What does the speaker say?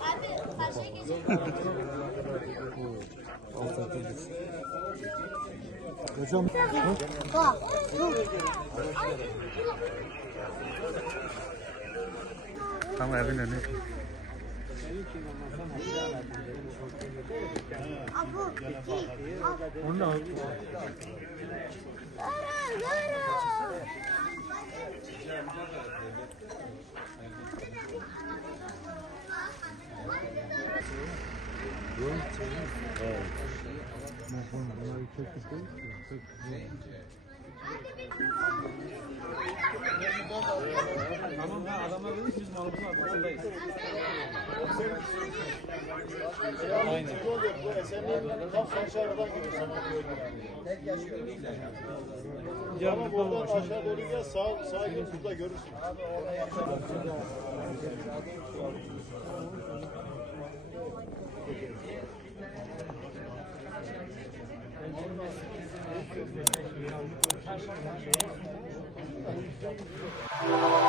Abi karşıya geçelim. Hocam. Tam evin önü. Onu da al. Tamam ha adamlar dedi ki biz malımızın arkasındayız. Aynen. Bu eserler tam Sanşar'dan gidiyor. Tek yaşıyor. Ama buradan aşağı doğru gel sağa gel burada görürsün. Abi orada yaşar. Thank you.